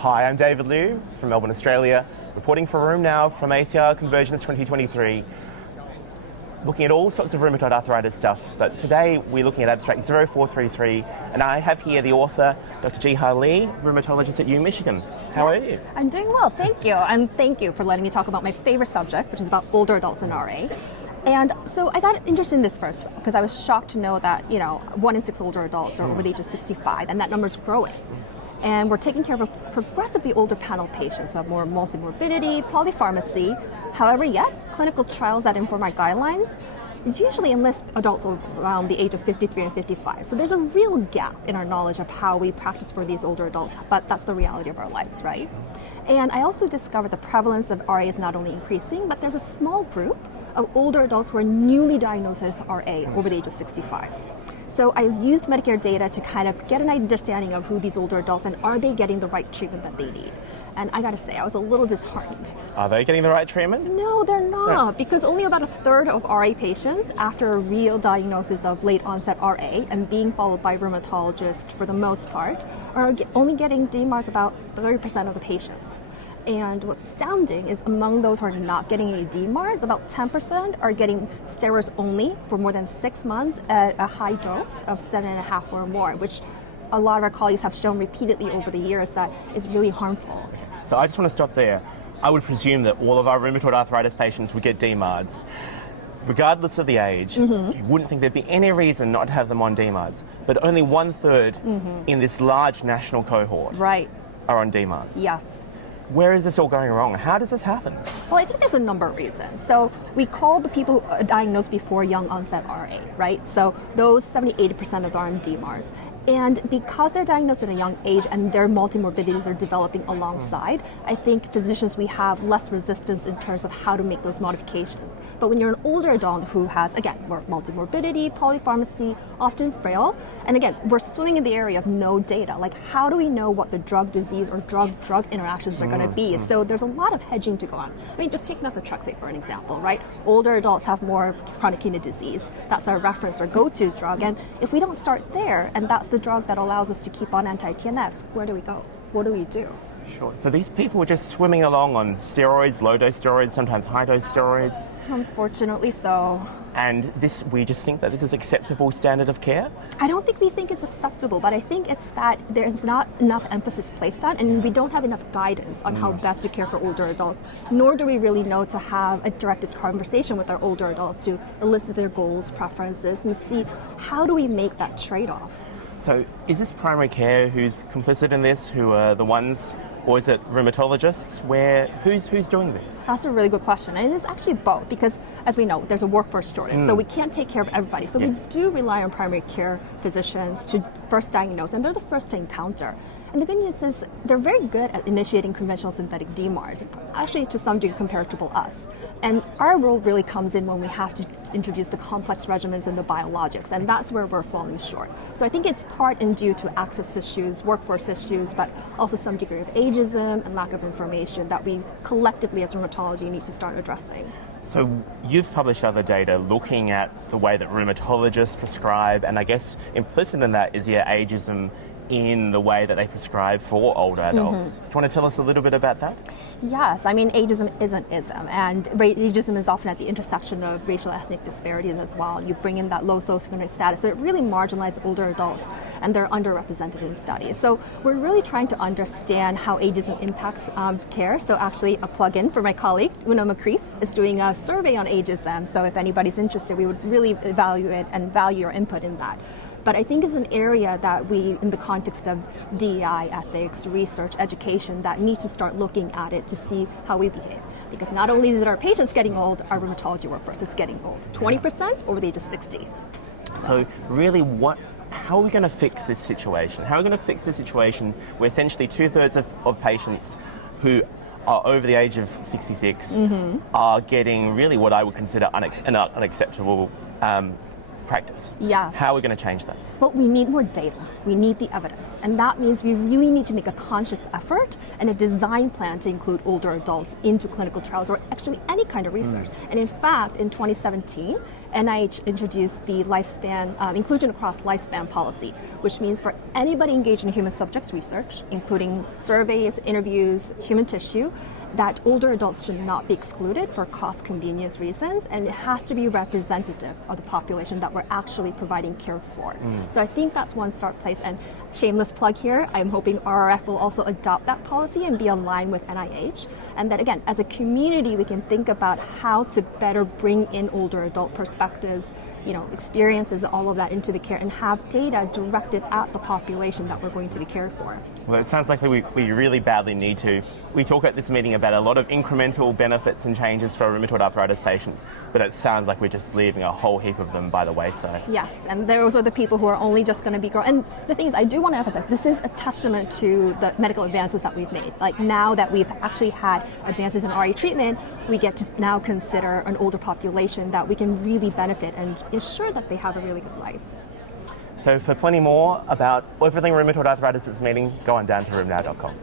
Hi, I'm David Liew from Melbourne, Australia, reporting for Room Now from ACR Convergence 2023, looking at all sorts of rheumatoid arthritis stuff, but today we're looking at abstract 0433, and I have here the author, Dr. Jiha Lee, rheumatologist at Michigan. How are you? I'm doing well, thank you, and thank you for letting me talk about my favorite subject, which is about older adults in RA. And so I got interested in this first because I was shocked to know that 1 in 6 older adults are over the age of 65, and that number's growing. And we're taking care of a progressively older panel of patients who have more multimorbidity, polypharmacy. However, yet clinical trials that inform our guidelines usually enlist adults around the age of 53 and 55. So there's a real gap in our knowledge of how we practice for these older adults, but that's the reality of our lives, right? And I also discovered the prevalence of RA is not only increasing, but there's a small group of older adults who are newly diagnosed with RA over the age of 65. So I used Medicare data to kind of get an understanding of who these older adults and are they getting the right treatment that they need. And I gotta say, I was a little disheartened. Are they getting the right treatment? No, they're not, because only about a third of RA patients after a real diagnosis of late onset RA and being followed by a rheumatologist for the most part are only getting DMARDs about 30% of the patients. And what's astounding is among those who are not getting any DMARDs, about 10% are getting steroids only for more than 6 months at a high dose of 7.5 or more, which a lot of our colleagues have shown repeatedly over the years that is really harmful. So I just want to stop there. I would presume that all of our rheumatoid arthritis patients would get DMARDs. Regardless of the age, you wouldn't think there'd be any reason not to have them on DMARDs. But only 1/3 in this large national cohort are on DMARDs. Yes. Where is this all going wrong? How does this happen? Well, I think there's a number of reasons. So we call the people diagnosed before young onset RA, right? So those 70-80% of them are on DMARDs. And because they're diagnosed at a young age and their multimorbidities are developing alongside, I think physicians, we have less resistance in terms of how to make those modifications. But when you're an older adult who has, again, more multimorbidity, polypharmacy, often frail, and again, we're swimming in the area of no data. Like, how do we know what the drug-disease or drug-drug interactions are going to be? So there's a lot of hedging to go on. I mean, just take methotrexate for an example, right? Older adults have more chronic kidney disease. That's our reference or go-to drug. And if we don't start there, and that's the drug that allows us to keep on anti-TNFs, where do we go? What do we do? Sure. So these people are just swimming along on steroids, low-dose steroids, sometimes high-dose steroids. Unfortunately so. And we just think that this is acceptable standard of care? I don't think we think it's acceptable, but I think it's that there's not enough emphasis placed on, and we don't have enough guidance on how best to care for older adults, nor do we really know to have a directed conversation with our older adults to elicit their goals, preferences, and see how do we make that trade-off. So is this primary care who's complicit in this, who are the ones, or is it rheumatologists? Who's doing this? That's a really good question, and it's actually both, because as we know, there's a workforce shortage, so we can't take care of everybody. So we do rely on primary care physicians to first diagnose, and they're the first to encounter. And the good news is they're very good at initiating conventional synthetic DMARDs, actually to some degree comparable to us. And our role really comes in when we have to introduce the complex regimens and the biologics, and that's where we're falling short. So I think it's part and due to access issues, workforce issues, but also some degree of ageism and lack of information that we collectively as rheumatology need to start addressing. So you've published other data looking at the way that rheumatologists prescribe, and I guess implicit in that is ageism in the way that they prescribe for older adults. Do you want to tell us a little bit about that? Yes, I mean, ageism is an ism, and ageism is often at the intersection of racial ethnic disparities as well. You bring in that low socioeconomic status, so it really marginalizes older adults, and they're underrepresented in studies. So we're really trying to understand how ageism impacts care. So actually, a plug-in for my colleague, Una Macris, is doing a survey on ageism. So if anybody's interested, we would really evaluate and value your input in that. But I think it's an area that we, in the context of DEI, ethics, research, education, that need to start looking at it to see how we behave. Because not only is it our patients getting old, our rheumatology workforce is getting old. 20% over the age of 60. So really, how are we going to fix this situation? How are we going to fix this situation where essentially 2/3 of patients who are over the age of 66 are getting really what I would consider an unacceptable practice? Yeah. How are we going to change that? Well, we need more data. We need the evidence. And that means we really need to make a conscious effort and a design plan to include older adults into clinical trials or actually any kind of research. And in fact, in 2017, NIH introduced the lifespan inclusion across lifespan policy, which means for anybody engaged in human subjects research, including surveys, interviews, human tissue, that older adults should not be excluded for cost convenience reasons, and it has to be representative of the population that we're actually providing care for. So I think that's one start place, and shameless plug here, I'm hoping RRF will also adopt that policy and be aligned with NIH, and that again, as a community, we can think about how to better bring in older adult perspectives, experiences, all of that into the care, and have data directed at the population that we're going to be cared for. Well, it sounds like we really badly need to. We talk at this meeting about a lot of incremental benefits and changes for rheumatoid arthritis patients, but it sounds like we're just leaving a whole heap of them by the wayside. Yes, and those are the people who are only just going to be growing. And the thing is, I do want to emphasize, this is a testament to the medical advances that we've made. Like now that we've actually had advances in RA treatment, we get to now consider an older population that we can really benefit and ensure that they have a really good life. So for plenty more about everything rheumatoid arthritis at this meeting, go on down to rheumnow.com.